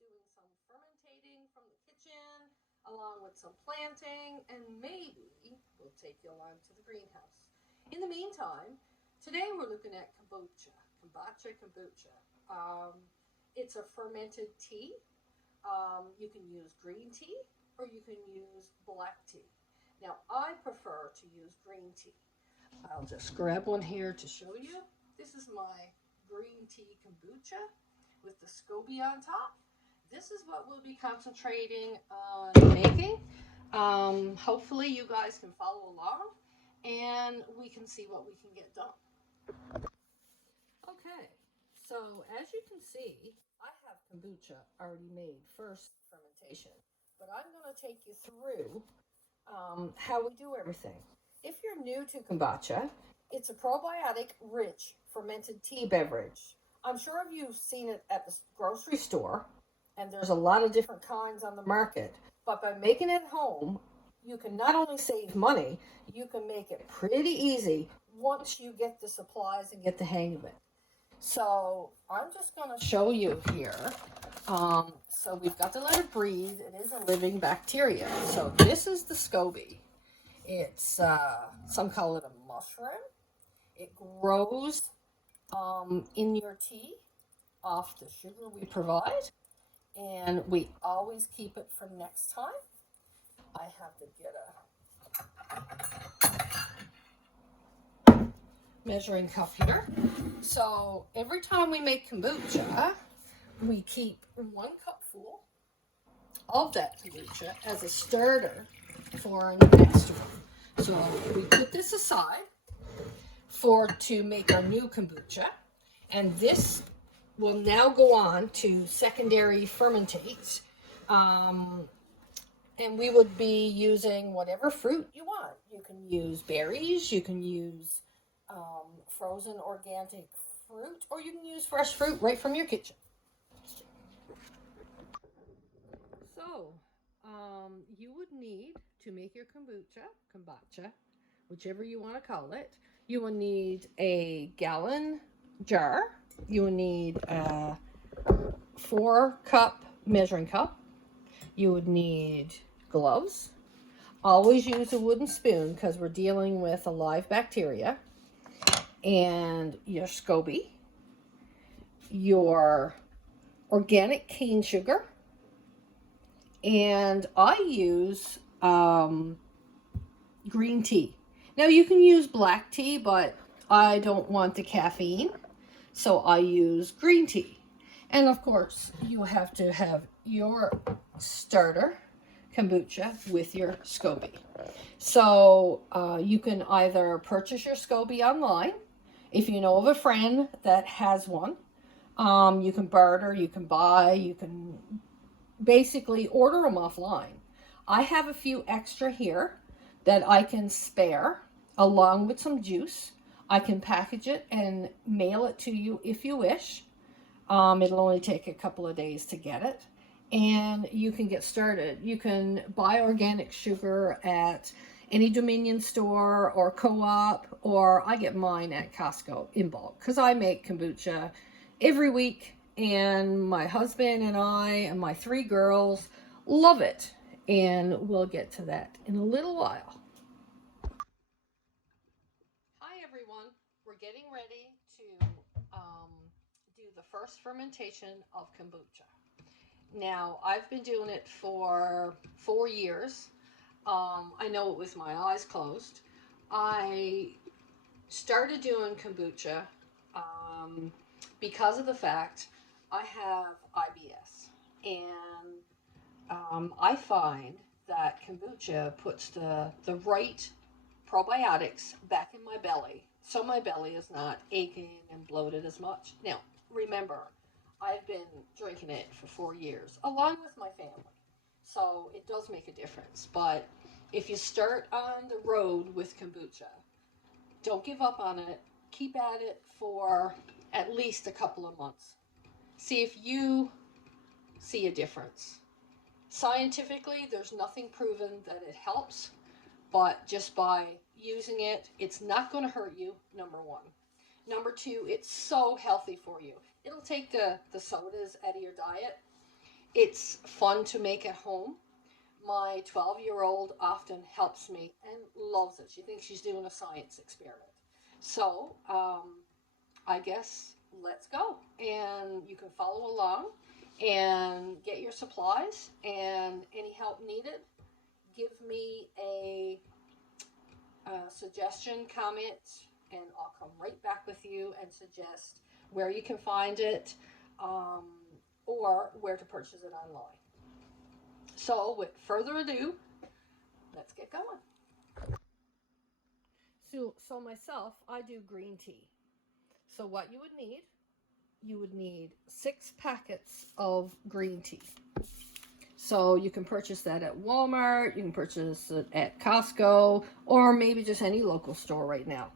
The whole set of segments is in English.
doing some fermentating from the kitchen, along with some planting, and maybe we'll take you along to the greenhouse. In the meantime, today we're looking at kombucha, kombucha. It's a fermented tea. You can use green tea or you can use black tea. Now, I prefer to use green tea. I'll just grab one here to show you. This is my green tea kombucha with the SCOBY on top. This is what we'll be concentrating on making. Hopefully you guys can follow along and we can see what we can get done. Okay, so as you can see, I have kombucha already made first fermentation, but I'm going to take you through how we do everything. If you're new to kombucha, it's a probiotic-rich fermented tea beverage. I'm sure you've seen it at the grocery store, and there's a lot of different kinds on the market. But by making it at home, you can not only save money, you can make it pretty easy once you get the supplies and get the hang of it. So I'm just going to show you here. So we've got to let it breathe. It is a living bacteria. So this is the SCOBY. It's, some call it a mushroom. It grows in your tea off the sugar we provide. And we always keep it for next time. I have to get a measuring cup here. So every time we make kombucha, we keep 1 cup full of that kombucha as a starter for our next one. So we put this aside to make our new kombucha, and this will now go on to secondary fermentate. And we would be using whatever fruit you want. You can use berries, you can use frozen organic fruit, or you can use fresh fruit right from your kitchen. So, you would need to make your kombucha, whichever you want to call it. You will need a gallon jar. You will need a 4-cup measuring cup. You would need gloves. Always use a wooden spoon because we're dealing with a live bacteria. And your SCOBY, your organic cane sugar, and I use green tea. Now you can use black tea, but I don't want the caffeine, so I use green tea. And of course, you have to have your starter kombucha with your SCOBY. So you can either purchase your SCOBY online. If you know of a friend that has one, you can barter, you can buy, you can basically order them offline. I have a few extra here that I can spare along with some juice. I can package it and mail it to you if you wish. It'll only take a couple of days to get it. And you can get started. You can buy organic sugar at any Dominion store or co-op, or I get mine at Costco in bulk because I make kombucha every week, and my husband and I and my 3 girls love it, and we'll get to that in a little while. Hi everyone, we're getting ready to do the first fermentation of kombucha. Now, I've been doing it for 4 years. I know it with my eyes closed. I started doing kombucha because of the fact I have IBS. And I find that kombucha puts the right probiotics back in my belly, so my belly is not aching and bloated as much. Now, remember, I've been drinking it for 4 years, along with my family. So it does make a difference. But if you start on the road with kombucha, don't give up on it. Keep at it for at least a couple of months. See if you see a difference. Scientifically, there's nothing proven that it helps, but just by using it, it's not going to hurt you, number 1. Number 2, it's so healthy for you. It'll take the sodas out of your diet. It's fun to make at home. My 12-year-old often helps me and loves it. She thinks she's doing a science experiment. So I guess let's go. And you can follow along and get your supplies and any help needed. Give me a suggestion, comment, and I'll come right back with you and suggest where you can find it um, or where to purchase it online. So, with further ado, let's get going. So myself, I do green tea. So what you would need 6 packets of green tea. So you can purchase that at Walmart, you can purchase it at Costco, or maybe just any local store right now.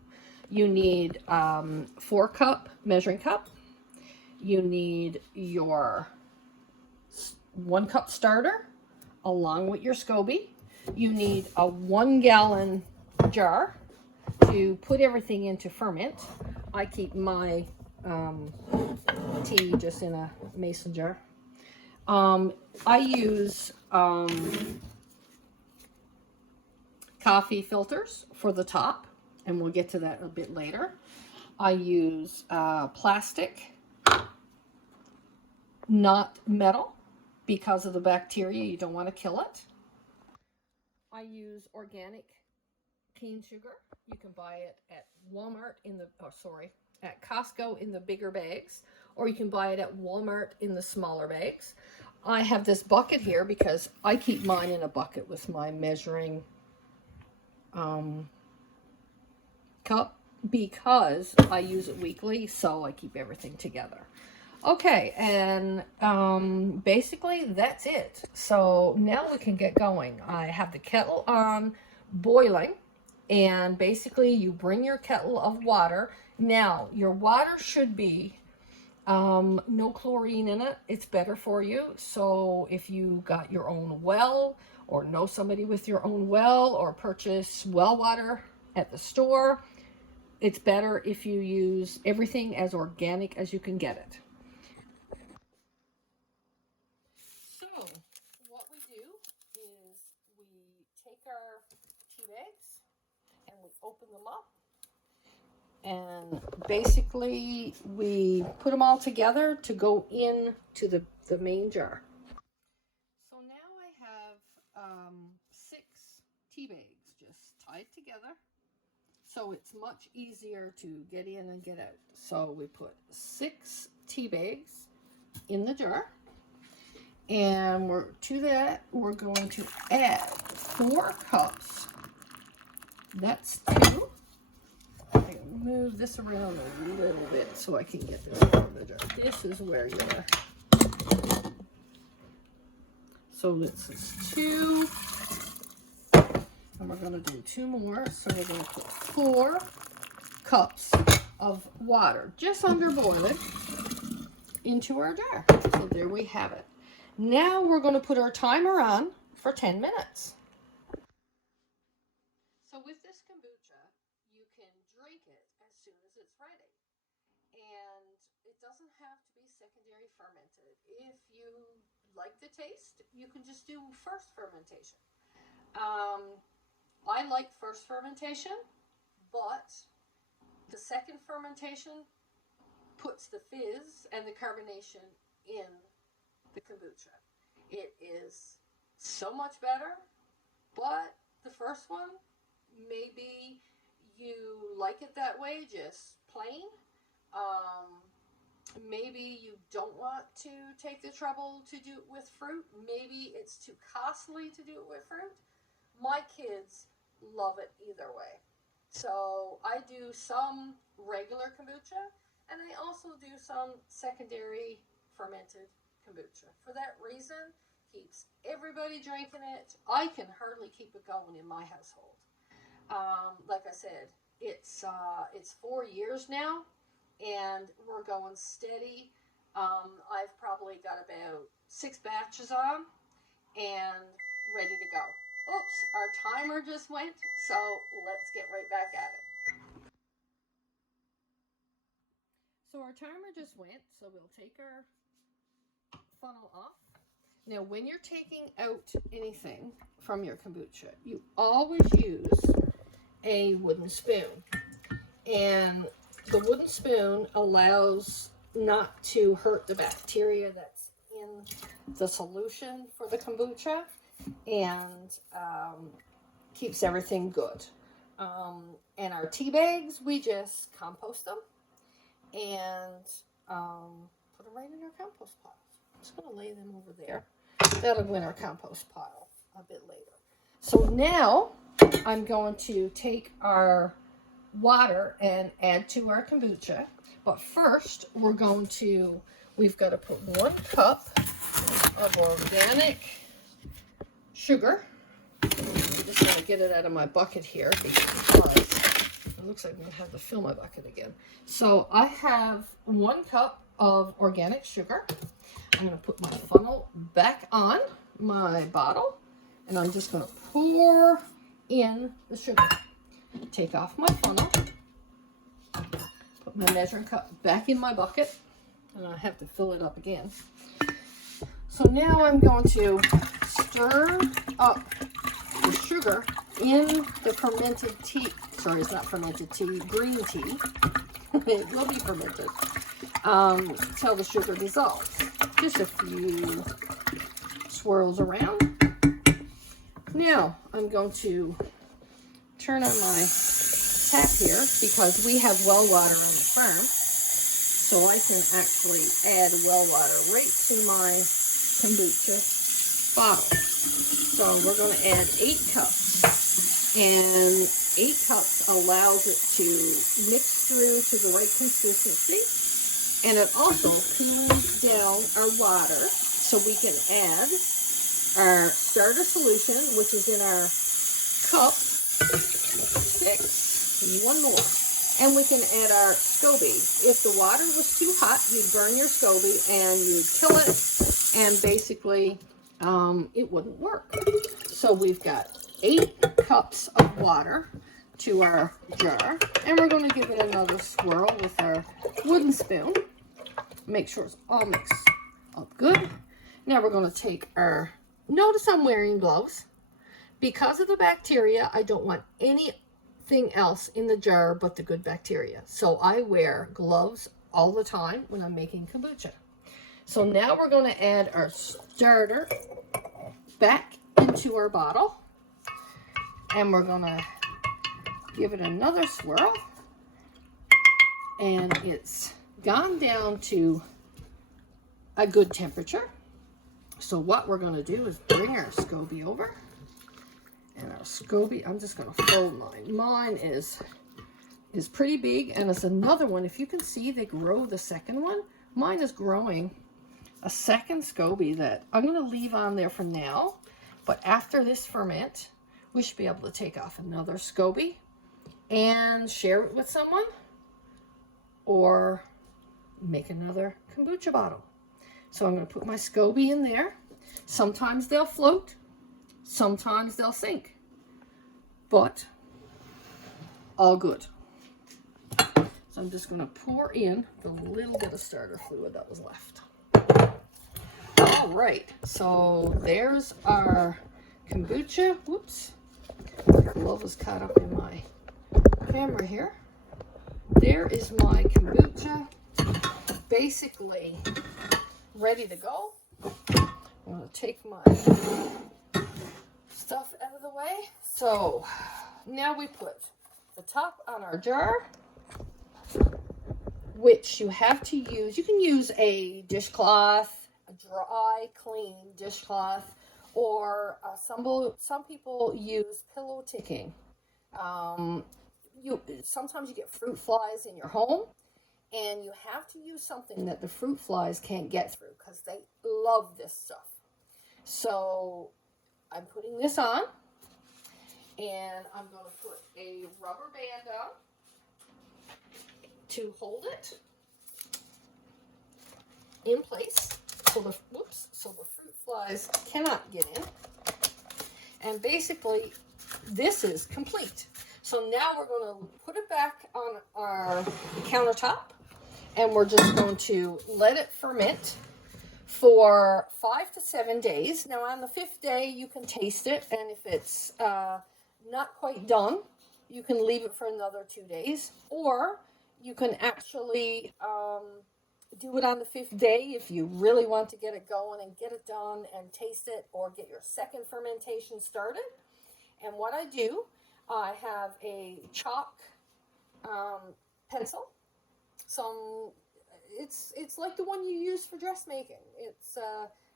You need 4-cup measuring cup. You need your 1-cup starter along with your SCOBY. You need a 1-gallon jar to put everything in to ferment. I keep my tea just in a mason jar. I use coffee filters for the top, and we'll get to that a bit later. I use plastic, not metal, because of the bacteria. You don't want to kill it. I use organic cane sugar. You can buy it at Walmart at Costco in the bigger bags, or you can buy it at Walmart in the smaller bags. I have this bucket here because I keep mine in a bucket with my measuring cup because I use it weekly, so I keep everything together. Okay, and basically that's it. So now we can get going. I have the kettle on boiling, and basically you bring your kettle of water. Now, your water should be no chlorine in it. It's better for you. So if you got your own well, or know somebody with your own well, or purchase well water at the store, it's better if you use everything as organic as you can get it. So what we do is we take our tea bags and we open them up, and basically we put them all together to go into the main jar. So now I have 6 tea bags just tied together, so it's much easier to get in and get out. So we put 6 tea bags in the jar, and to that we're going to add 4 cups. That's 2. Move this around a little bit so I can get this out of the jar. This is where you are. So this is 2, and we're going to do 2 more. So we're going to put 4 cups of water, just under boiling, into our jar. So there we have it. Now we're going to put our timer on for 10 minutes. So with this kombucha, you can drink it as soon as it's ready. And it doesn't have to be secondary fermented. If you like the taste, you can just do first fermentation. I like first fermentation, but the second fermentation puts the fizz and the carbonation in the kombucha. It is so much better, but the first one, maybe you like it that way, just plain. Maybe you don't want to take the trouble to do it with fruit. Maybe it's too costly to do it with fruit. My kids love it either way. So I do some regular kombucha, and I also do some secondary fermented kombucha. For that reason, keeps everybody drinking it. I can hardly keep it going in my household. Like I said, it's 4 years now, and we're going steady. I've probably got about 6 batches on and ready to go. Oops, our timer just went, so let's get right back at it. So our timer just went, so we'll take our funnel off. Now, when you're taking out anything from your kombucha, you always use a wooden spoon. And the wooden spoon allows not to hurt the bacteria that's in the solution for the kombucha, and keeps everything good. And our tea bags, we just compost them and put them right in our compost pile. I'm just going to lay them over there. That'll go in our compost pile a bit later. So now I'm going to take our water and add to our kombucha. But first, we've got to put 1 cup of organic sugar. I'm just going to get it out of my bucket here because it looks like I'm going to have to fill my bucket again. So I have 1 cup of organic sugar. I'm going to put my funnel back on my bottle, and I'm just going to pour in the sugar. Take off my funnel, put my measuring cup back in my bucket, and I have to fill it up again. So now I'm going to stir up the sugar in the fermented tea. Sorry, it's not fermented tea, green tea. It will be fermented till the sugar dissolves. Just a few swirls around. Now I'm going to turn on my tap here because we have well water on the farm, so I can actually add well water right to my kombucha bottle. So we're going to add 8 cups, and 8 cups allows it to mix through to the right consistency, and it also cools down our water so we can add our starter solution, which is in our cup. 6, 1 more, and we can add our SCOBY. If the water was too hot, you'd burn your SCOBY and you'd kill it, and basically it wouldn't work. So we've got 8 cups of water to our jar, and we're going to give it another swirl with our wooden spoon. Make sure it's all mixed up good. Now we're going to take our, notice I'm wearing gloves. Because of the bacteria, I don't want anything else in the jar but the good bacteria. So I wear gloves all the time when I'm making kombucha. So now we're going to add our starter back into our bottle. And we're going to give it another swirl. And it's gone down to a good temperature. So what we're going to do is bring our SCOBY over. And our SCOBY, I'm just going to fold mine. Mine is pretty big, and it's another one. If you can see, they grow the second one. Mine is growing a second SCOBY that I'm going to leave on there for now. But after this ferment, we should be able to take off another SCOBY and share it with someone, or make another kombucha bottle. So I'm going to put my SCOBY in there. Sometimes they'll float. Sometimes they'll sink, but all good. So I'm just going to pour in the little bit of starter fluid that was left. All right, so there's our kombucha. Whoops, my glove was caught up in my camera here. There is my kombucha, basically ready to go. I'm going to take my stuff out of the way. So now we put the top on our jar, which you have to use. You can use a dishcloth, a dry, clean dishcloth, or some people use pillow ticking. Sometimes you get fruit flies in your home, and you have to use something that the fruit flies can't get through because they love this stuff. So I'm putting this on, and I'm going to put a rubber band on to hold it in place so the fruit flies cannot get in. And basically, this is complete. So now we're going to put it back on our countertop, and we're just going to let it ferment for 5 to 7 days. Now on the 5th day you can taste it, and if it's not quite done, you can leave it for another 2 days, or you can actually do it on the 5th day if you really want to get it going and get it done and taste it, or get your second fermentation started. And what I do, I have a chalk pencil. Some it's like the one you use for dressmaking.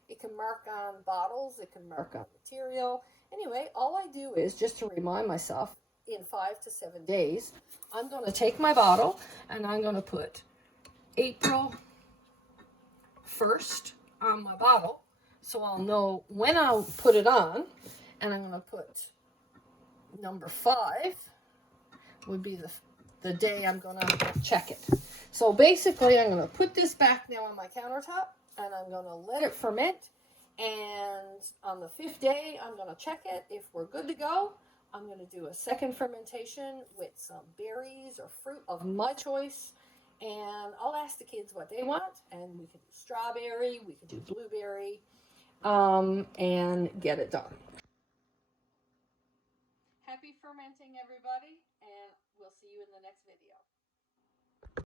It can mark on bottles, it can mark on material. Anyway, all I do is, just to remind myself, in 5 to 7 days, I'm going to take my bottle and I'm going to put April 1st on my bottle, so I'll know when I'll put it on. And I'm going to put number 5 would be the day I'm going to check it. So basically, I'm going to put this back now on my countertop, and I'm going to let it ferment. And on the 5th day, I'm going to check it. If we're good to go, I'm going to do a second fermentation with some berries or fruit of my choice. And I'll ask the kids what they want, and we can do strawberry, we can do blueberry, and get it done. Happy fermenting, everybody, and we'll see you in the next video.